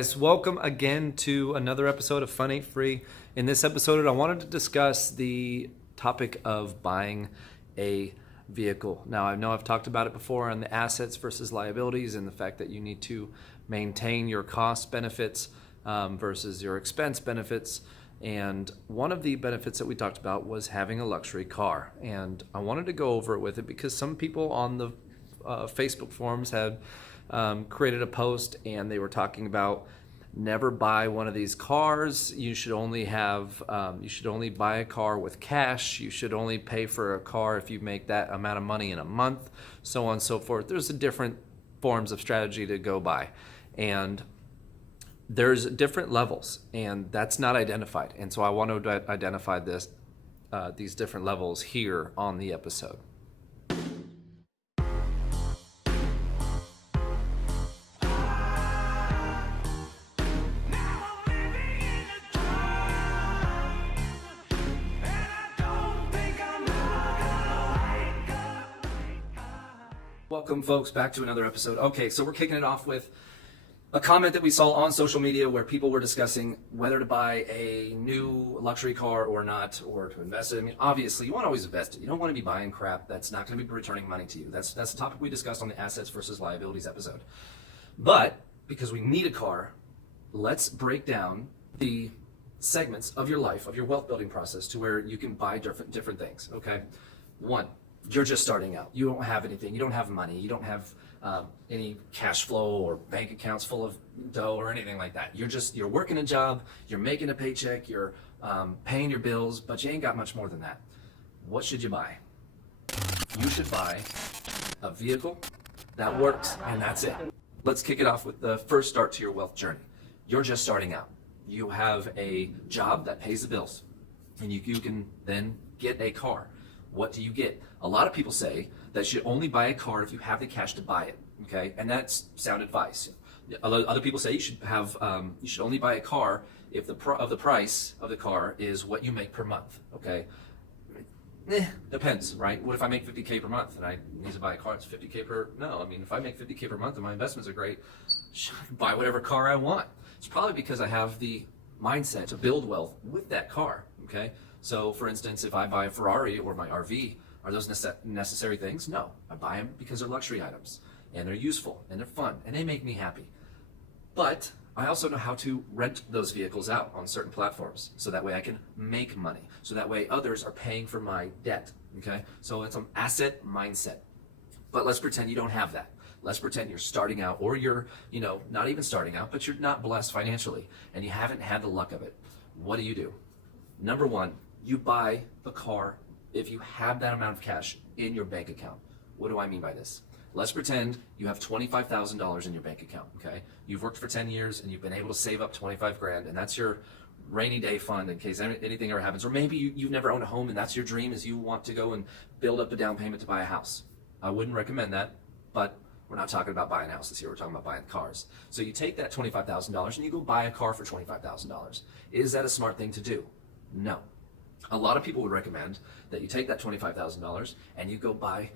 Guys, welcome again to another episode of Fun Ain't Free. In this episode, I wanted to discuss the topic of buying a vehicle. Now, I know I've talked about it before on the assets versus liabilities and the fact that you need to maintain your cost benefits versus your expense benefits. And one of the benefits that we talked about was having a luxury car. And I wanted to go over it with it because some people on the Facebook forums had created a post and they were talking about never buy one of these cars. You should only buy a car with cash. You should only pay for a car if you make that amount of money in a month, so on and so forth. There's different forms of strategy to go by, and there's different levels, and that's not identified. And so I want to identify these different levels here on the episode. Welcome, folks, back to another episode. Okay, so we're kicking it off with a comment that we saw on social media where people were discussing whether to buy a new luxury car or not, or to invest it. I mean, obviously, you want to always invest it. You don't want to be buying crap that's not going to be returning money to you. That's the topic we discussed on the assets versus liabilities episode. But because we need a car, let's break down the segments of your life, of your wealth building process, to where you can buy different things. Okay, one. You're just starting out. You don't have anything. You don't have money. You don't have any cash flow or bank accounts full of dough or anything like that. You're working a job. You're making a paycheck. You're paying your bills, but you ain't got much more than that. What should you buy? You should buy a vehicle that works, and that's it. Let's kick it off with the first start to your wealth journey. You're just starting out. You have a job that pays the bills, and you can then get a car. What do you get? A lot of people say that you should only buy a car if you have the cash to buy it. Okay, and that's sound advice. Other people say you should only buy a car if the price of the car is what you make per month. Okay, depends, right? What if I make $50K per month and I need to buy a car? It's $50K per. No, I mean, if I make $50K per month and my investments are great, I can buy whatever car I want. It's probably because I have the mindset to build wealth with that car. Okay. So, for instance, if I buy a Ferrari or my RV, are those necessary things? No. I buy them because they're luxury items, and they're useful, and they're fun, and they make me happy. But I also know how to rent those vehicles out on certain platforms, so that way I can make money, so that way others are paying for my debt, okay? So it's an asset mindset. But let's pretend you don't have that. Let's pretend you're starting out, or you're, not even starting out, but you're not blessed financially, and you haven't had the luck of it. What do? Number one, you buy the car if you have that amount of cash in your bank account. What do I mean by this? Let's pretend you have $25,000 in your bank account, okay? You've worked for 10 years and you've been able to save up 25 grand, and that's your rainy day fund in case anything ever happens. Or maybe you've never owned a home and that's your dream, is you want to go and build up a down payment to buy a house. I wouldn't recommend that, but we're not talking about buying houses here. We're talking about buying cars. So you take that $25,000 and you go buy a car for $25,000. Is that a smart thing to do? No. A lot of people would recommend that you take that $25,000 and you go buy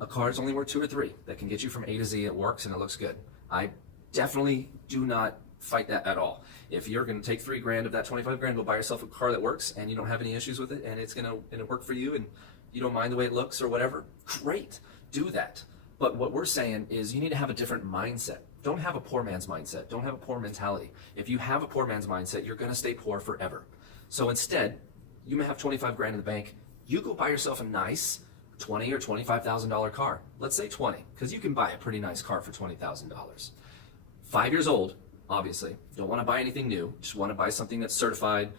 a car that's only worth 2 or 3 that can get you from A to Z. It works and it looks good. I definitely do not fight that at all. If you're going to take 3 grand of that 25 grand, go buy yourself a car that works and you don't have any issues with it, and it's going to work for you, and you don't mind the way it looks or whatever, great, do that. But what we're saying is you need to have a different mindset. Don't have a poor man's mindset. Don't have a poor mentality. If you have a poor man's mindset, you're going to stay poor forever. So instead, you may have 25 grand in the bank. You go buy yourself a nice $20,000 or $25,000 car. Let's say 20, because you can buy a pretty nice car for $20,000. 5 years old, obviously. Don't want to buy anything new. Just want to buy something that's certified,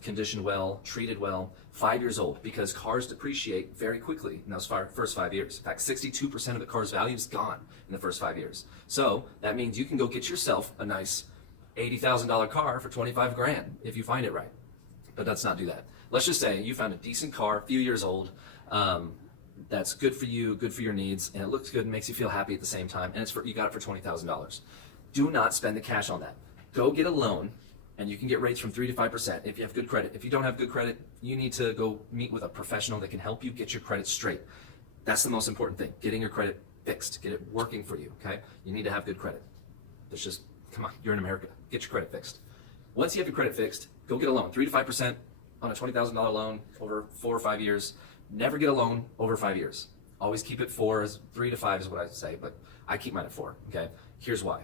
conditioned well, treated well. 5 years old, because cars depreciate very quickly in those first 5 years. In fact, 62% of the car's value is gone in the first 5 years. So that means you can go get yourself a nice $80,000 car for 25 grand if you find it right. But let's not do that. Let's just say you found a decent car, a few years old, that's good for you, good for your needs, and it looks good and makes you feel happy at the same time, and you got it for $20,000. Do not spend the cash on that. Go get a loan, and you can get rates from 3 to 5% if you have good credit. If you don't have good credit, you need to go meet with a professional that can help you get your credit straight. That's the most important thing, getting your credit fixed, get it working for you, okay? You need to have good credit. That's just Come on, you're in America. Get your credit fixed. Once you have your credit fixed, go get a loan, 3 to 5% on a $20,000 loan over 4 or 5 years. Never get a loan over 5 years. Always keep it 3 to 5 is what I say, but I keep mine at 4, okay? Here's why.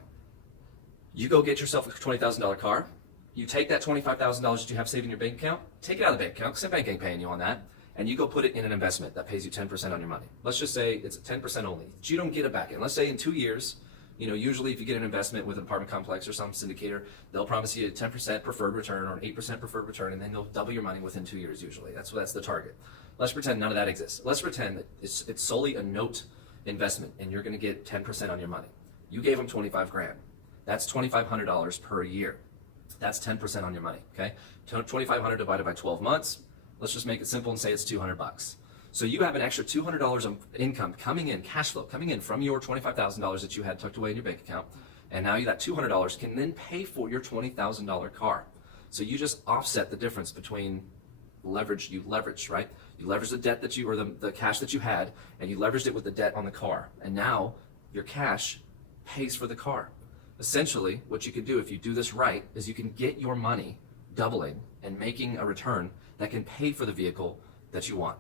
You go get yourself a $20,000 car. You take that $25,000 that you have saved in your bank account, take it out of the bank account, because the bank ain't paying you on that, and you go put it in an investment that pays you 10% on your money. Let's just say it's 10% only. You don't get it back in. Let's say in 2 years, usually if you get an investment with an apartment complex or some syndicator, they'll promise you a 10% preferred return or an 8% preferred return, and then they'll double your money within 2 years usually. That's the target. Let's pretend none of that exists. Let's pretend that it's solely a note investment, and you're going to get 10% on your money. You gave them 25 grand. That's $2,500 per year. That's 10% on your money, okay? 2,500 divided by 12 months. Let's just make it simple and say it's $200. So you have an extra $200 of income coming in, cash flow coming in from your $25,000 that you had tucked away in your bank account. And now that $200 can then pay for your $20,000 car. So you just offset the difference between leverage, right? You leveraged the debt that you, or the cash that you had, and you leveraged it with the debt on the car. And now your cash pays for the car. Essentially, what you can do if you do this right is you can get your money doubling and making a return that can pay for the vehicle that you want.